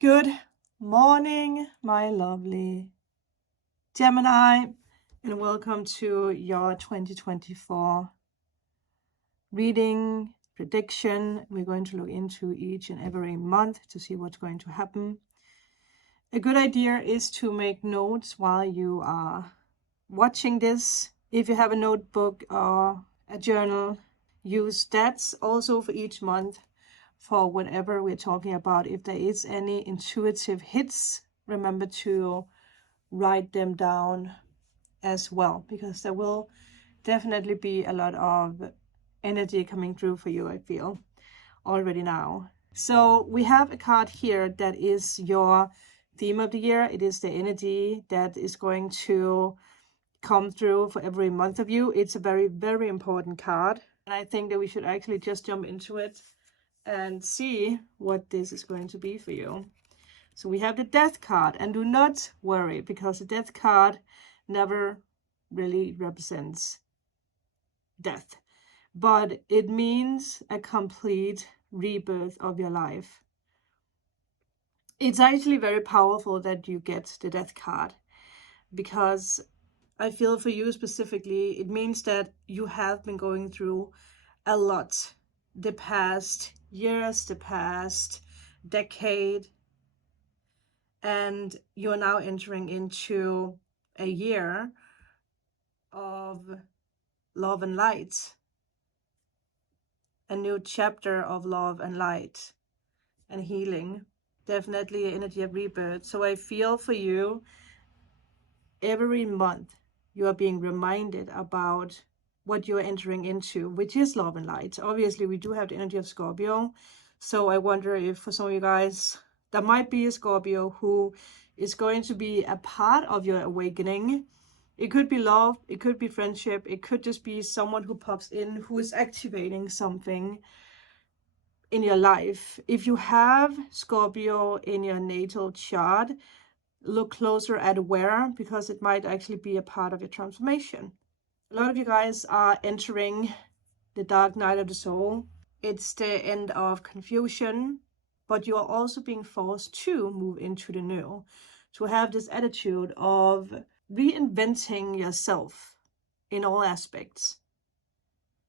Good morning, my lovely Gemini, and welcome to your 2024 reading prediction. We're going to look into each and every month to see what's going to happen. A good idea is to make notes while you are watching this. If you have a notebook or a journal, use that also for each month. For whatever we're talking about, if there is any intuitive hits, remember to write them down as well, because there will definitely be a lot of energy coming through for you, I feel, already now. So we have a card here that is your theme of the year. It is the energy that is going to come through for every month of you. It's a very, very important card. And I think that we should actually just jump into it and see what this is going to be for you. So we have the Death card, and do not worry, because the Death card never really represents death, but it means a complete rebirth of your life. It's actually very powerful that you get the Death card, because I feel for you specifically, it means that you have been going through a lot the past years, the past decade, and you're now entering into a year of love and light, a new chapter of love and light and healing, definitely an energy of rebirth. So I feel for you, every month you are being reminded about what you're entering into, which is love and light. Obviously, we do have the energy of Scorpio. So I wonder if for some of you guys, there might be a Scorpio who is going to be a part of your awakening. It could be love, it could be friendship, it could just be someone who pops in who is activating something in your life. If you have Scorpio in your natal chart, look closer at where, because it might actually be a part of your transformation. A lot of you guys are entering the dark night of the soul. It's the end of confusion, but you are also being forced to move into the new, to have this attitude of reinventing yourself in all aspects.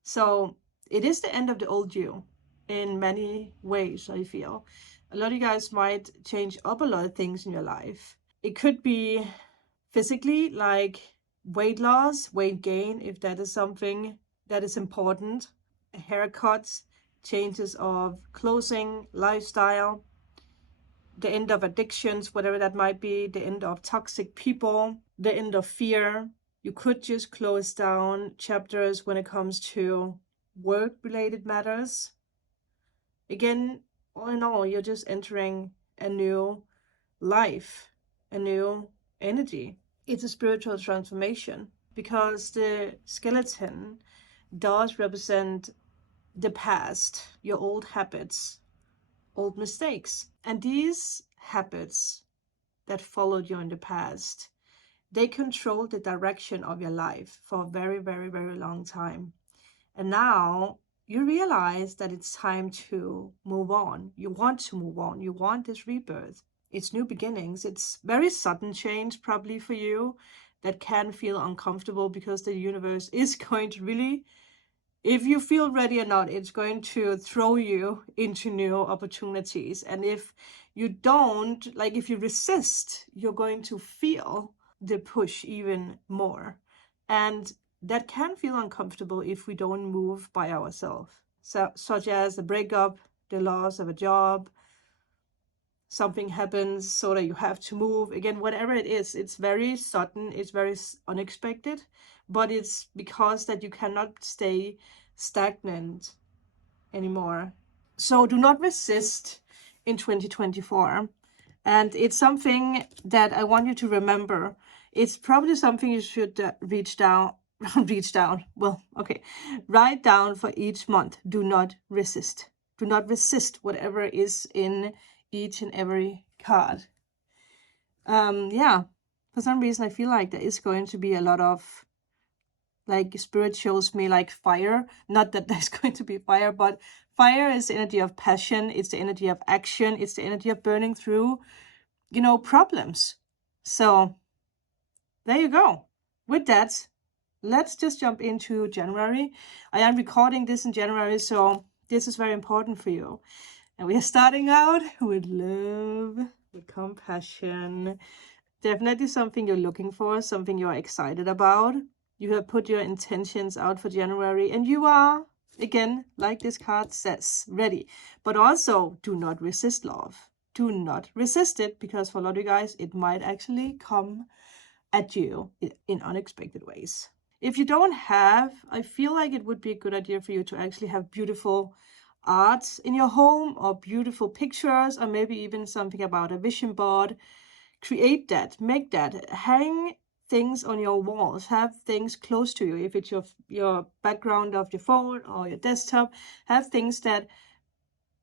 So it is the end of the old you in many ways, I feel. A lot of you guys might change up a lot of things in your life. It could be physically, like weight loss, weight gain, if that is something that is important, haircuts, changes of clothing, lifestyle, the end of addictions, whatever that might be, the end of toxic people, the end of fear. You could just close down chapters when it comes to work-related matters. Again, all in all, you're just entering a new life, a new energy. It's a spiritual transformation, because the skeleton does represent the past, your old habits, old mistakes. And these habits that followed you in the past, they control the direction of your life for a very, very, very long time. And now you realize that it's time to move on. You want to move on. You want this rebirth. It's new beginnings. It's very sudden change probably for you that can feel uncomfortable, because the universe is going to really, if you feel ready or not, it's going to throw you into new opportunities. And if you don't, like if you resist, you're going to feel the push even more. And that can feel uncomfortable if we don't move by ourselves. So, such as a breakup, the loss of a job, something happens so that you have to move. Again, whatever it is, it's very sudden, it's very unexpected, but it's because that you cannot stay stagnant anymore. So do not resist in 2024. And it's something that I want you to remember. It's probably something you should write down for each month. Do not resist. Do not resist whatever is in each and every card. Yeah, for some reason I feel like there is going to be a lot of, like, spirit shows me like fire. Not that there's going to be fire, but Fire is the energy of passion. It's the energy of action. It's the energy of burning through, you know, problems. So there you go. With that, let's just jump into January. I am recording this in January, so this is very important for you. And we are starting out with love, with compassion. Definitely something you're looking for, something you're excited about. You have put your intentions out for January, and you are, again, like this card says, ready. But also, do not resist love. Do not resist it, because for a lot of you guys, it might actually come at you in unexpected ways. If you don't have, I feel like it would be a good idea for you to actually have beautiful art in your home, or beautiful pictures, or maybe even something about a vision board. Create that, make that, hang things on your walls, have things close to you. If it's your background of your phone or your desktop, have things that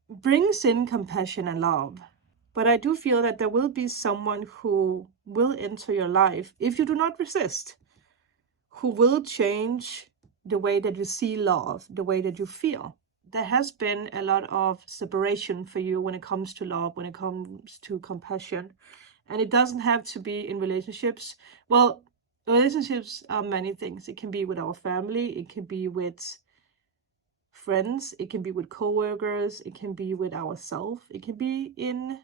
brings in compassion and love. But I do feel that there will be someone who will enter your life, if you do not resist, who will change the way that you see love, the way that you feel. There has been a lot of separation for you when it comes to love, when it comes to compassion. And it doesn't have to be in relationships. Well, relationships are many things. It can be with our family, it can be with friends, it can be with co-workers, it can be with ourselves, it can be in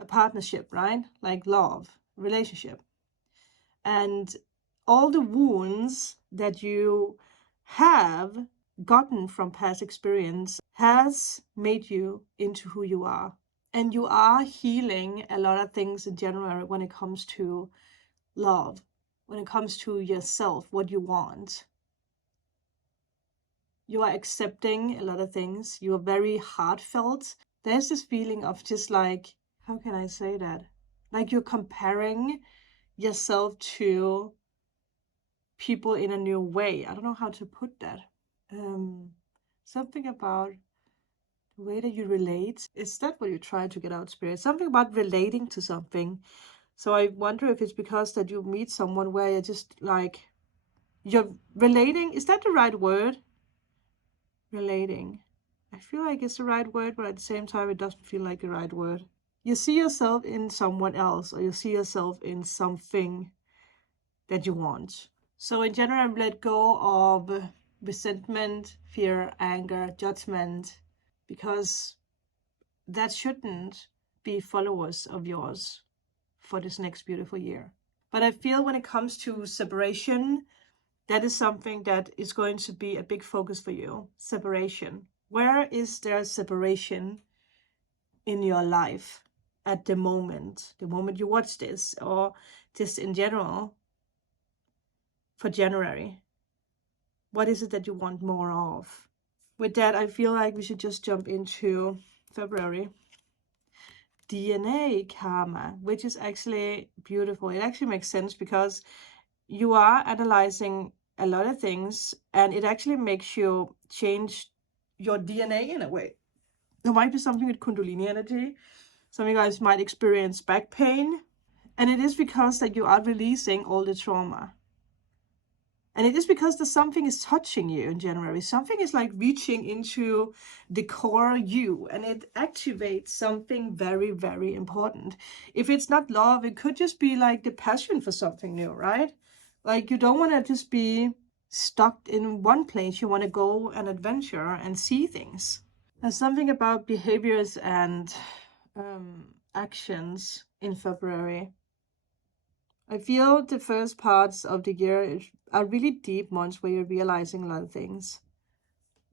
a partnership, right? Like love, relationship. And all the wounds that you have gotten from past experience has made you into who you are. And you are healing a lot of things in January when it comes to love, when it comes to yourself, what you want. You are accepting a lot of things. You are very heartfelt. There's this feeling of just like, how can I say that? Like you're comparing yourself to people in a new way. I don't know how to put that. Something about the way that you relate. Is that what you try to get out, Spirit? Something about relating to something. So I wonder if it's because that you meet someone where you're just like, you're relating. Is that the right word? Relating. I feel like it's the right word, but at the same time, it doesn't feel like the right word. You see yourself in someone else, or you see yourself in something that you want. So in general, let go of resentment, fear, anger, judgment, because that shouldn't be followers of yours for this next beautiful year. But I feel when it comes to separation, that is something that is going to be a big focus for you. Separation. Where is there separation in your life at the moment you watch this, or just in general for January? What is it that you want more of? With that, I feel like we should just jump into February. DNA karma, which is actually beautiful. It actually makes sense because you are analyzing a lot of things, and it actually makes you change your DNA in a way. There might be something with Kundalini energy. Some of you guys might experience back pain, and it is because that you are releasing all the trauma. And it is because that something is touching you in January. Something is like reaching into the core you, and it activates something very, very important. If it's not love, it could just be like the passion for something new, right? Like you don't want to just be stuck in one place. You want to go and adventure and see things. There's something about behaviors and actions in February. I feel the first parts of the year are really deep months where you're realizing a lot of things.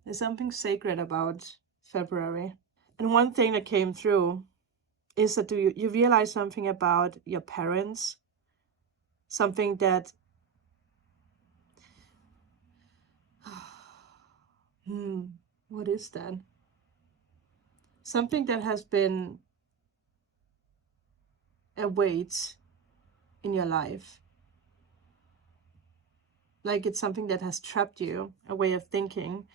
There's something sacred about February. And one thing that came through is that you realize something about your parents, something that what is that? Something that has been a weight in your life. Like it's something that has trapped you, a way of thinking.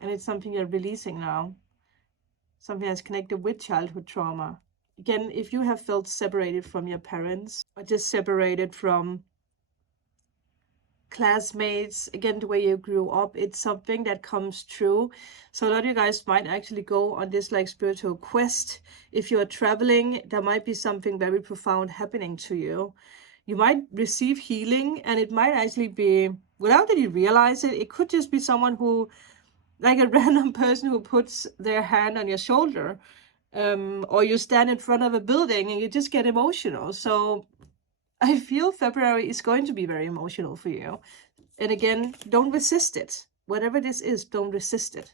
And it's something you're releasing now. Something that's connected with childhood trauma. Again, if you have felt separated from your parents, or just separated from classmates, again, the way you grew up. It's something that comes true. So a lot of you guys might actually go on this like spiritual quest. If you are traveling, there might be something very profound happening to you. You might receive healing, and it might actually be, without that you realize it, it could just be someone who, like a random person who puts their hand on your shoulder, or you stand in front of a building and you just get emotional. So I feel February is going to be very emotional for you. And again, don't resist it. Whatever this is, don't resist it.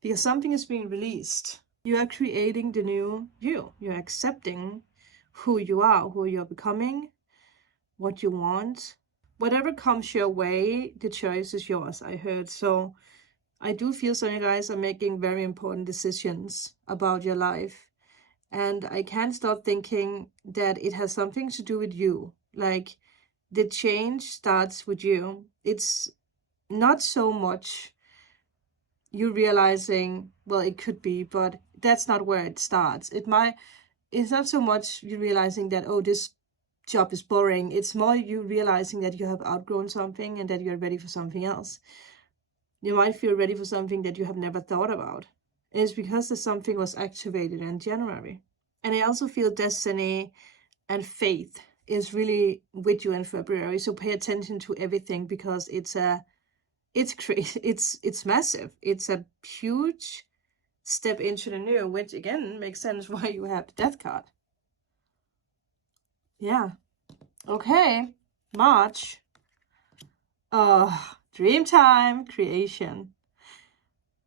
Because something is being released. You are creating the new you. You're accepting who you are, who you're becoming, what you want. Whatever comes your way, the choice is yours, I heard. So I do feel some of you guys are making very important decisions about your life. And I can't stop thinking that it has something to do with you. Like, the change starts with you. It's not so much you realizing, well, it could be, but that's not where it starts. It's not so much you realizing that, oh, this job is boring. It's more you realizing that you have outgrown something and that you're ready for something else. You might feel ready for something that you have never thought about. And it's because the something was activated in January. And I also feel destiny and faith is really with you in February. So pay attention to everything, because it's crazy. It's massive. It's a huge step into the new, which again makes sense why you have the Death card. Yeah. Okay. March. Dream time creation.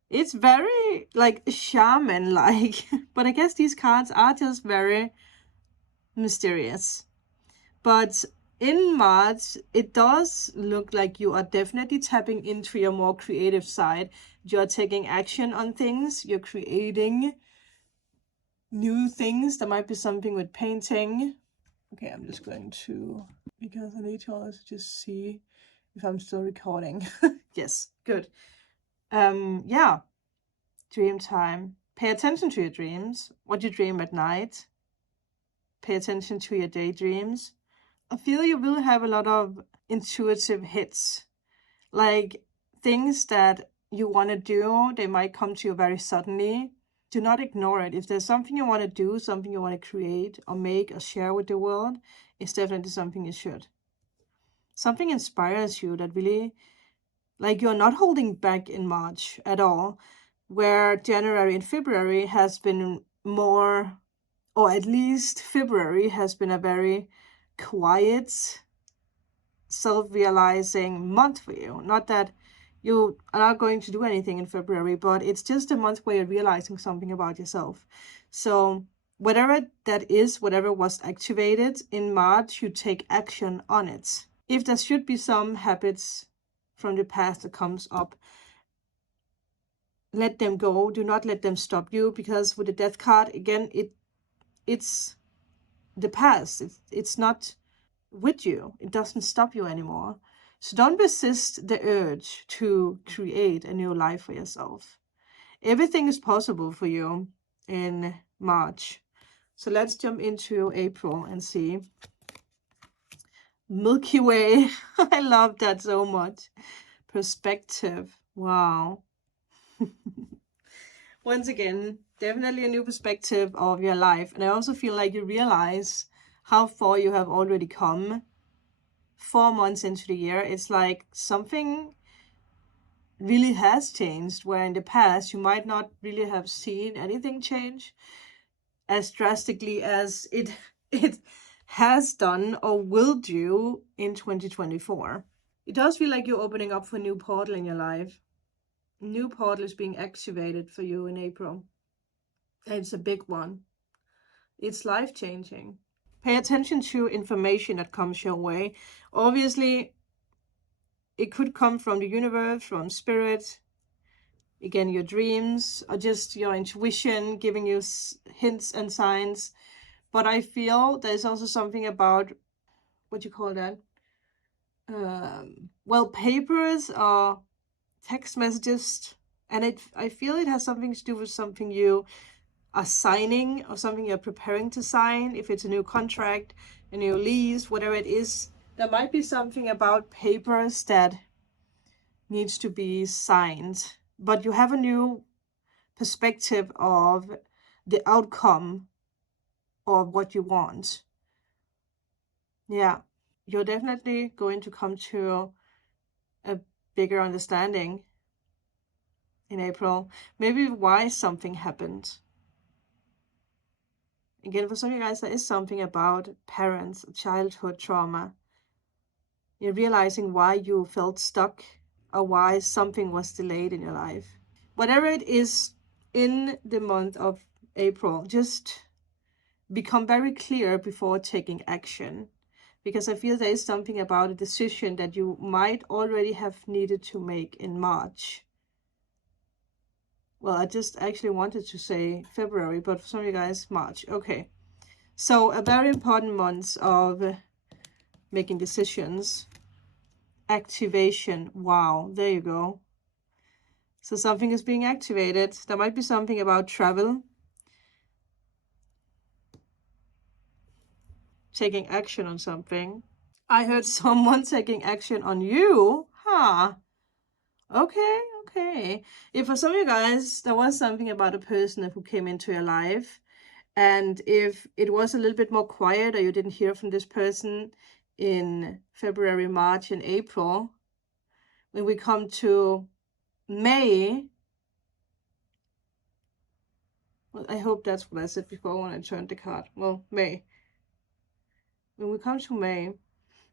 It's very like shaman-like, but I guess these cards are just very mysterious. But in March, it does look like you are definitely tapping into your more creative side. You're taking action on things. You're creating new things. There might be something with painting. Okay, I'm just going to, because I need to also just see if I'm still recording. Yes, good. Yeah, dream time. Pay attention to your dreams, what you dream at night. Pay attention to your daydreams. I feel you will have a lot of intuitive hits, like things that you want to do, they might come to you very suddenly. Do not ignore it. If there's something you want to do, something you want to create or make or share with the world, it's definitely something you should. Something inspires you that really, like, you're not holding back in March at all, where January and February has been more, or at least February has been a very quiet, self-realizing month for you. Not that you are not going to do anything in February, but it's just a month where you're realizing something about yourself. So whatever that is, whatever was activated in March, you take action on it. If there should be some habits from the past that comes up, let them go. Do not let them stop you, because with the Death card, again, it's the past. It's not with you. It doesn't stop you anymore. So don't resist the urge to create a new life for yourself. Everything is possible for you in March. So let's jump into April and see. Milky Way. I love that so much. Perspective. Wow. Once again, definitely a new perspective of your life. And I also feel like you realize how far you have already come. 4 months into the year, it's like something really has changed, where in the past you might not really have seen anything change as drastically as it has done or will do in 2024. It does feel like you're opening up for a new portal in your life. A new portal is being activated for you in April. And it's a big one. It's life-changing. Pay attention to information that comes your way. Obviously, it could come from the universe, from spirit, again, your dreams, or just your intuition giving you hints and signs. But I feel there's also something about, what you call that? Well, papers or text messages. And I feel it has something to do with something you are signing or something you're preparing to sign. If it's a new contract, a new lease, whatever it is, There might be something about papers that needs to be signed, but you have a new perspective of the outcome of what you want. Yeah, you're definitely going to come to a bigger understanding in April. Maybe why something happened. Again, for some of you guys, there is something about parents, childhood trauma. You're realizing why you felt stuck or why something was delayed in your life. Whatever it is in the month of April, just become very clear before taking action. Because I feel there is something about a decision that you might already have needed to make in March. Well, I just actually wanted to say February, but for some of you guys, March. Okay. So a very important month of making decisions. Activation. Wow, there you go. So something is being activated. There might be something about travel. Taking action on something. I heard someone taking action on you. Huh. Okay, okay. If for some of you guys, there was something about a person who came into your life, and if it was a little bit more quiet or you didn't hear from this person in February, March, and April, when we come to May, well, I hope that's what I said before when I turned the card. Well, May. When we come to May,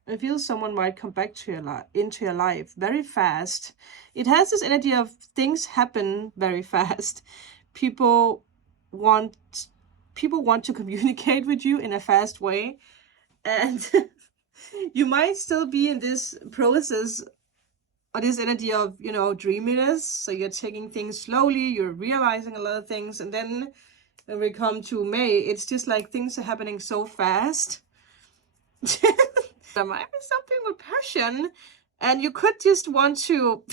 I feel someone might come back to into your life very fast. It has this energy of things happen very fast. People want to communicate with you in a fast way, and you might still be in this process or this energy of, you know, dreaminess. So you're taking things slowly, you're realizing a lot of things, and then when we come to May, it's just like things are happening so fast. There might be something with passion, and you could just want to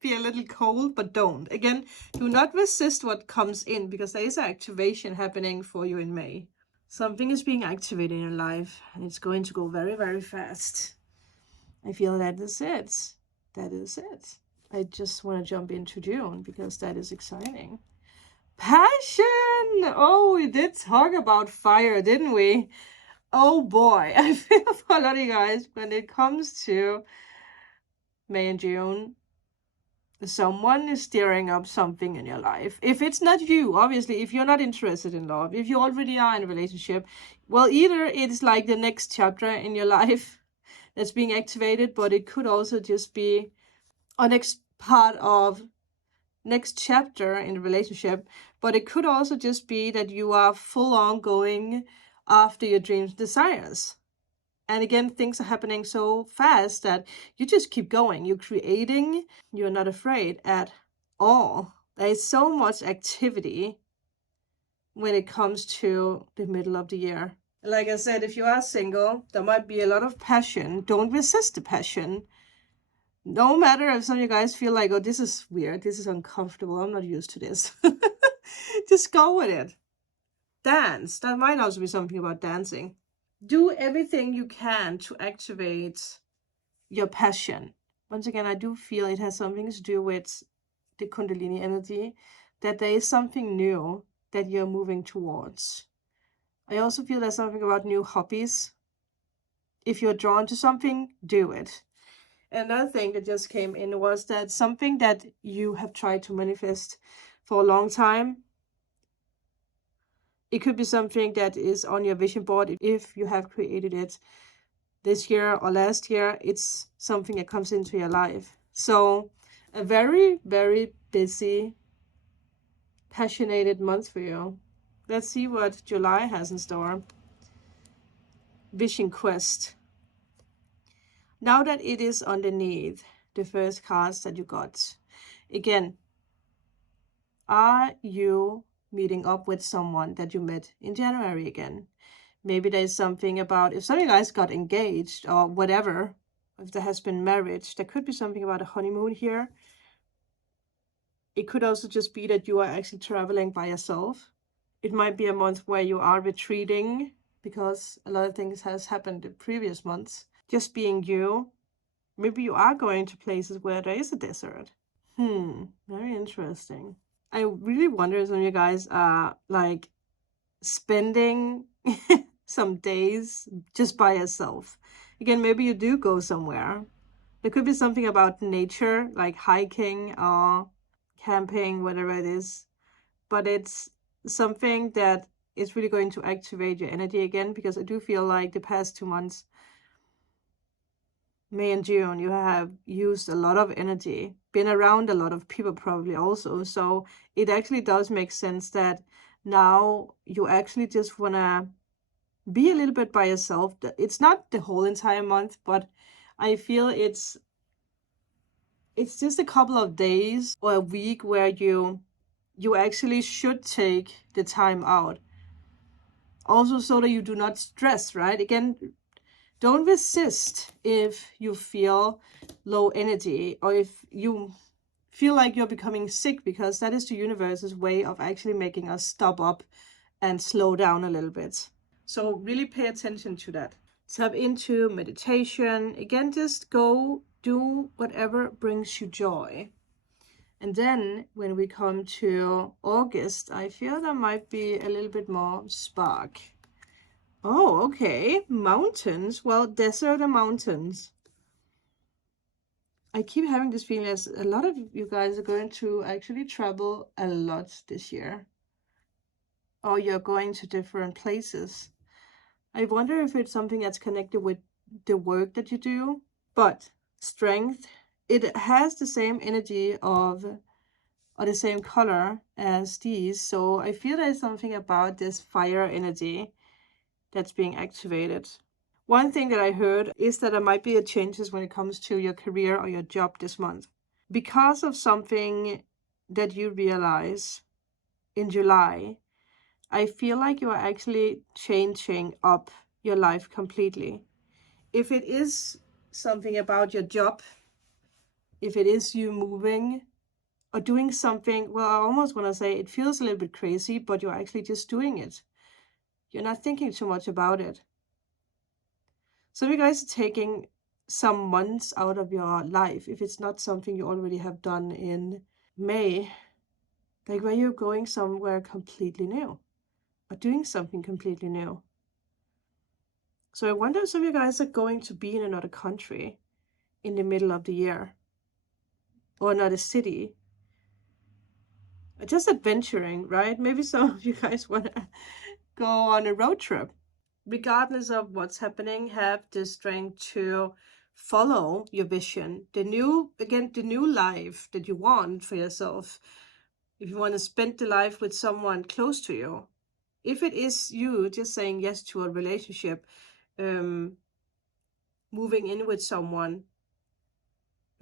be a little cold, but don't. Again, do not resist what comes in, because there is an activation happening for you in May. Something is being activated in your life, and it's going to go very, very fast. I feel that is it. That is it. I just want to jump into June, because that is exciting. Passion! Oh, we did talk about fire, didn't we? Oh boy, I feel for a lot of you guys, when it comes to May and June, someone is stirring up something in your life. If it's not you, obviously, if you're not interested in love, if you already are in a relationship, well, either it's like the next chapter in your life that's being activated, but it could also just be a next part of next chapter in the relationship, but it could also just be that you are full on going after your dreams, desires. And again, things are happening so fast that you just keep going. You're creating. You're not afraid at all. There is so much activity when it comes to the middle of the year. Like I said, if you are single, there might be a lot of passion. Don't resist the passion. No matter if some of you guys feel like, oh, this is weird, this is uncomfortable, I'm not used to this. Just go with it. Dance. That might also be something about dancing. Do everything you can to activate your passion. Once again, I do feel it has something to do with the Kundalini energy, that there is something new that you're moving towards. I also feel there's something about new hobbies. If you're drawn to something, do it. Another thing that just came in was that something that you have tried to manifest for a long time. It could be something that is on your vision board. If you have created it this year or last year, it's something that comes into your life. So a very, very busy, passionate month for you. Let's see what July has in store. Vision Quest. Now that it is underneath the first cards that you got, again, are you meeting up with someone that you met in January again? Maybe there's something about, if some of you guys got engaged or whatever, if there has been marriage, there could be something about a honeymoon here. It could also just be that you are actually traveling by yourself. It might be a month where you are retreating because a lot of things has happened in previous months. just being you. Maybe you are going to places where there is a desert. Very interesting. I really wonder some of you guys are like spending some days just by yourself. Again, maybe you do go somewhere. There could be something about nature, like hiking or camping, whatever it is. But it's something that is really going to activate your energy again, because I do feel like the past 2 months, May and June, you have used a lot of energy, been around a lot of people probably also. So it actually does make sense that now you actually just want to be a little bit by yourself. It's not the whole entire month, but I feel it's just a couple of days or a week where you actually should take the time out. Also, so that you do not stress, right? Again, don't resist if you feel low energy or if you feel like you're becoming sick, because that is the universe's way of actually making us stop up and slow down a little bit. So really pay attention to that. Tap into meditation. Again, just go do whatever brings you joy. And then when we come to August, I feel there might be a little bit more spark. Oh, okay. Mountains. Well, desert and mountains. I keep having this feeling as a lot of you guys are going to actually travel a lot this year. Or you're going to different places. I wonder if it's something that's connected with the work that you do. But strength, it has the same energy of, or the same color as these. So I feel there's something about this fire energy that's being activated. One thing that I heard is that there might be a changes when it comes to your career or your job this month. Because of something that you realize in July, I feel like you are actually changing up your life completely. If it is something about your job, if it is you moving or doing something, well, I almost want to say it feels a little bit crazy, but you're actually just doing it. You're not thinking too much about it. Some of you guys are taking some months out of your life, if it's not something you already have done in May, like where you're going somewhere completely new or doing something completely new. So I wonder if some of you guys are going to be in another country in the middle of the year, or another city, or just adventuring, right? Maybe some of you guys want to go on a road trip. Regardless of what's happening, have the strength to follow your vision, the new life that you want for yourself. If you want to spend the life with someone close to you, if it is you just saying yes to a relationship, moving in with someone,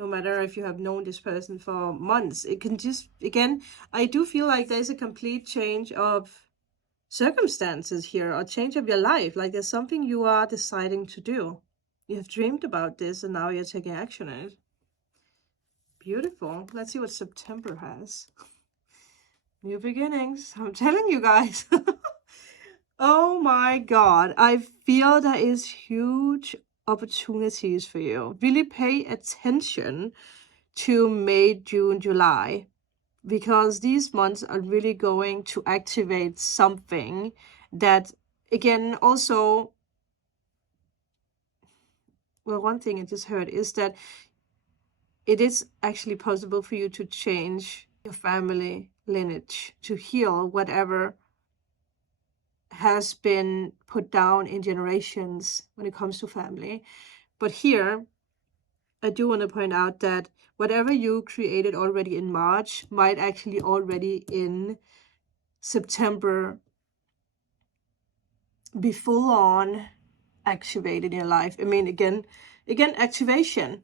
no matter if you have known this person for months, it can just, again, I do feel like there's a complete change of circumstances here, or change of your life. Like there's something you are deciding to do. You have dreamed about this and now you're taking action on it. Beautiful. Let's see what September has. New beginnings. I'm telling you guys. Oh my God. I feel there is huge opportunities for you. Really pay attention to May, June, July, because these months are really going to activate something that, again, also, well, one thing I just heard is that it is actually possible for you to change your family lineage, to heal whatever has been put down in generations when it comes to family. But here, I do want to point out that whatever you created already in March might actually already in September be full on activated in your life. I mean, again, activation.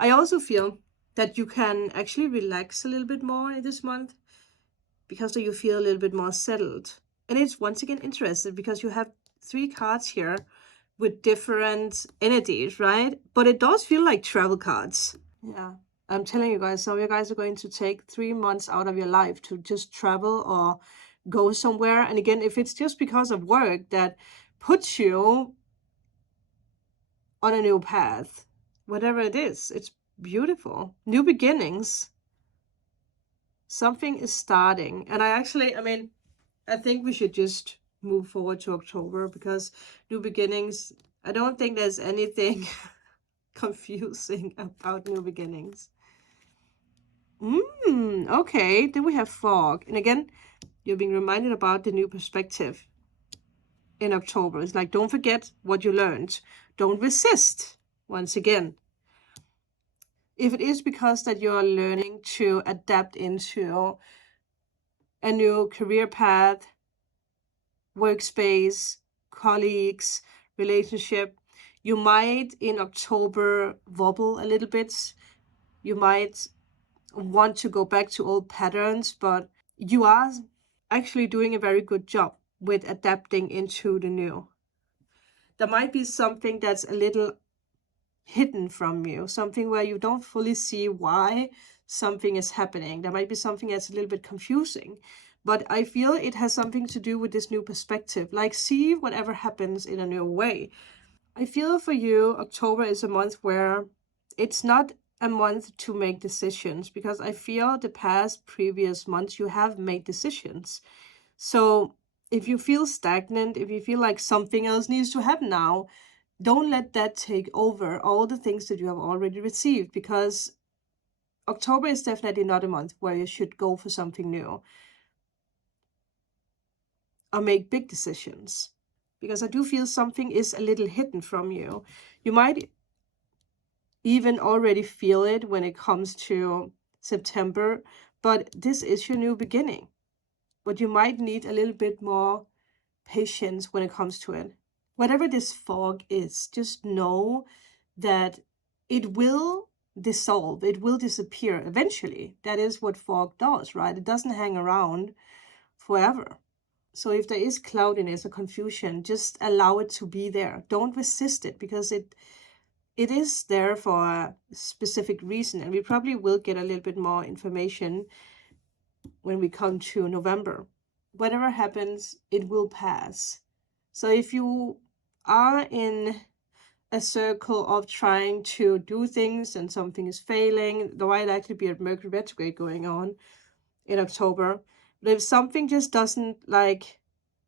I also feel that you can actually relax a little bit more in this month, because you feel a little bit more settled. And it's once again interesting because you have 3 cards here with different energies, right? But it does feel like travel cards. Yeah, I'm telling you guys, some of you guys are going to take 3 months out of your life to just travel or go somewhere. And again, if it's just because of work that puts you on a new path. Whatever it is, it's beautiful. New beginnings. Something is starting. And I think we should just move forward to October, because new beginnings, I don't think there's anything confusing about new beginnings. Okay, then we have fog. And again, you're being reminded about the new perspective in October. It's like, don't forget what you learned. Don't resist, once again. If it is because that you're learning to adapt into a new career path, workspace, colleagues, relationship, you might in October wobble a little bit. You might want to go back to old patterns, but you are actually doing a very good job with adapting into the new. There might be something that's a little hidden from you, something where you don't fully see why something is happening. There might be something that's a little bit confusing, but I feel it has something to do with this new perspective. Like, see whatever happens in a new way. I feel for you, October is a month where it's not a month to make decisions, because I feel the past previous months you have made decisions. So if you feel stagnant, if you feel like something else needs to happen now, don't let that take over all the things that you have already received, because October is definitely not a month where you should go for something new or make big decisions, because I do feel something is a little hidden from you. You might even already feel it when it comes to September, but this is your new beginning. But you might need a little bit more patience when it comes to it. Whatever this fog is, just know that it will dissolve, it will disappear eventually. That is what fog does, right? It doesn't hang around forever. So if there is cloudiness or confusion, just allow it to be there. Don't resist it, because it is there for a specific reason. And we probably will get a little bit more information when we come to November. Whatever happens, it will pass. So if you are in a circle of trying to do things and something is failing, there might actually be a Mercury retrograde going on in October. But if something just doesn't, like,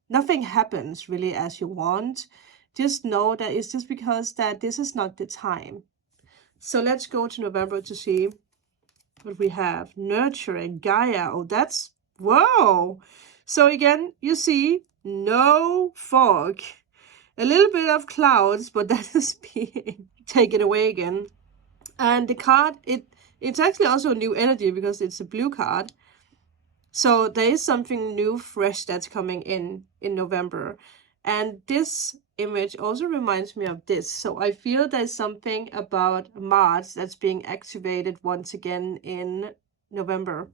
nothing happens really as you want, just know that it's just because that this is not the time. So let's go to November to see what we have. Nurturing, Gaia. Oh, that's, whoa. So again, you see, no fog. A little bit of clouds, but that is being taken away again. And the card, it's actually also a new energy, because it's a blue card. So there is something new, fresh that's coming in November. And this image also reminds me of this. So I feel there's something about Mars that's being activated once again in November.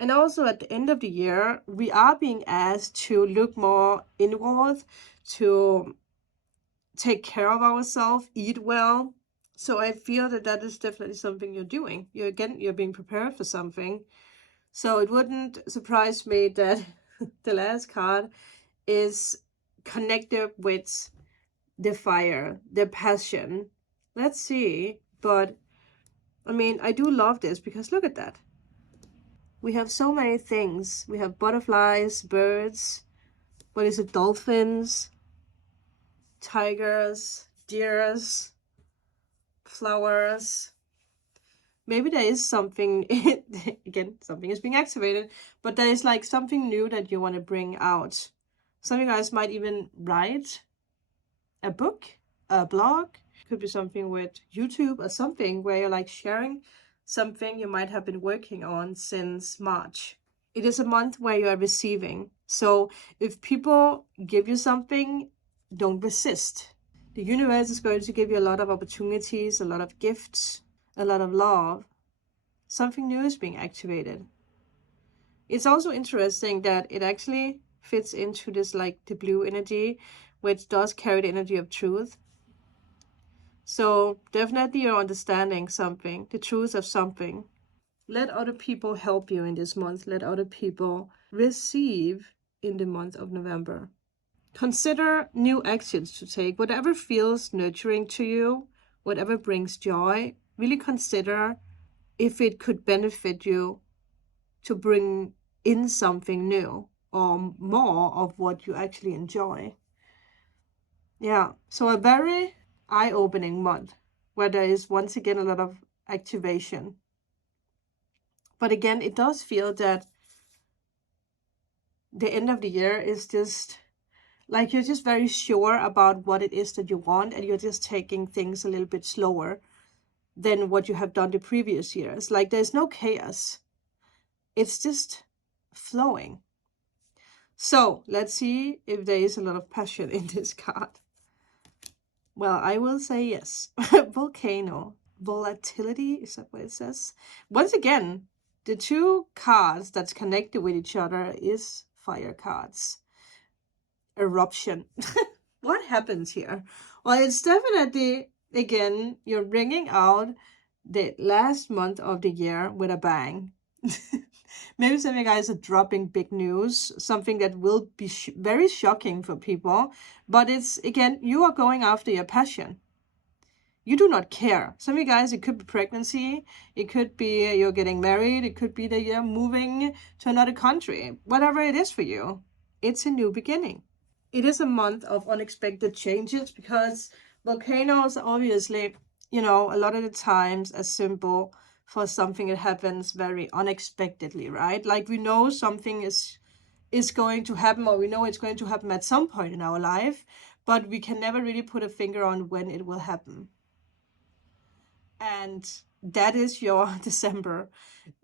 And also at the end of the year, we are being asked to look more inward, to take care of ourselves, eat well. So I feel that that is definitely something you're doing. You're being prepared for something. So it wouldn't surprise me that the last card is connected with the fire, the passion. Let's see. But I mean, I do love this, because look at that. We have so many things. We have butterflies, birds. What is it? Dolphins, tigers, deers, flowers. Maybe there is something, again, something is being activated, but there is like something new that you want to bring out. Some of you guys might even write a book, a blog. Could be something with YouTube or something where you're like sharing something you might have been working on since March. It is a month where you are receiving. So if people give you something, don't resist. The universe is going to give you a lot of opportunities, a lot of gifts, a lot of love. Something new is being activated. It's also interesting that it actually fits into this, like, the blue energy, which does carry the energy of truth. So definitely you're understanding something, the truth of something. Let other people help you in this month. Let other people receive in the month of November. Consider new actions to take. Whatever feels nurturing to you, whatever brings joy, really consider if it could benefit you to bring in something new or more of what you actually enjoy. Yeah, so a very eye-opening month where there is once again a lot of activation. But again, it does feel that the end of the year is just like you're just very sure about what it is that you want, and you're just taking things a little bit slower than what you have done the previous years. Like there's no chaos. It's just flowing. So let's see if there is a lot of passion in this card. Well, I will say yes. Volcano. Volatility, is that what it says? Once again, the two cards that's connected with each other is fire cards. Eruption. What happens here? Well, it's definitely, again, you're bringing out the last month of the year with a bang. Maybe some of you guys are dropping big news, something that will be very shocking for people. But it's, again, you are going after your passion. You do not care. Some of you guys, it could be pregnancy. It could be you're getting married. It could be that you're moving to another country. Whatever it is for you, it's a new beginning. It is a month of unexpected changes because volcanoes, obviously, you know, a lot of the times a symbol for something that happens very unexpectedly, right? Like we know something is going to happen, or we know it's going to happen at some point in our life, but we can never really put a finger on when it will happen. And that is your December.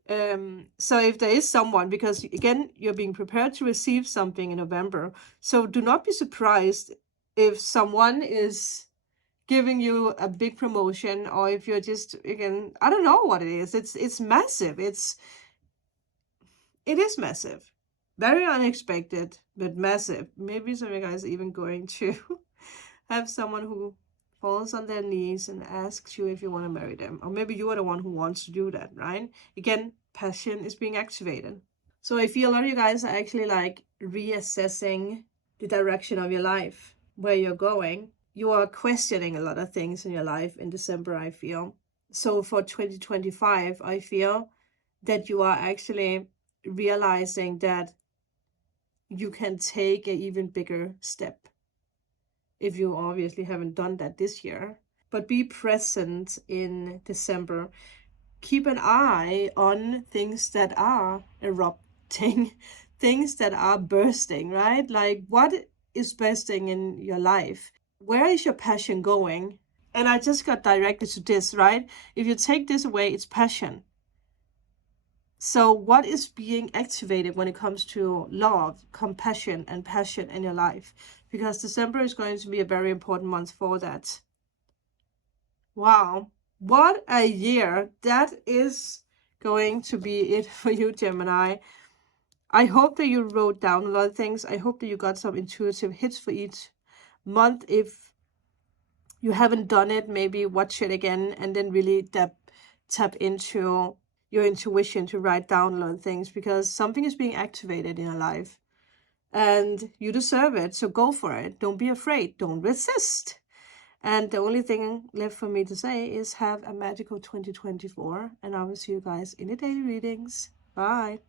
So if there is someone, because again, you're being prepared to receive something in November. So do not be surprised if someone is giving you a big promotion, or if you're just, again, I don't know what it is. It's massive. It is massive. Very unexpected, but massive. Maybe some of you guys are even going to have someone who falls on their knees and asks you if you want to marry them. Or maybe you are the one who wants to do that, right? Again, passion is being activated. So I feel a lot of you guys are actually like reassessing the direction of your life, where you're going. You are questioning a lot of things in your life in December, I feel. So for 2025, I feel that you are actually realizing that you can take an even bigger step. If you obviously haven't done that this year. But be present in December. Keep an eye on things that are erupting, things that are bursting, right? Like what is bursting in your life? Where is your passion going? And I just got directed to this, right? If you take this away, it's passion. So what is being activated when it comes to love, compassion, and passion in your life? Because December is going to be a very important month for that. Wow, what a year. That is going to be it for you, Gemini. I hope that you wrote down a lot of things. I hope that you got some intuitive hits for each month. If you haven't done it, maybe watch it again and then really tap into your intuition to write down a lot of things, because something is being activated in your life and you deserve it. So go for it. Don't be afraid. Don't resist. And the only thing left for me to say is have a magical 2024. And I will see you guys in the daily readings. Bye.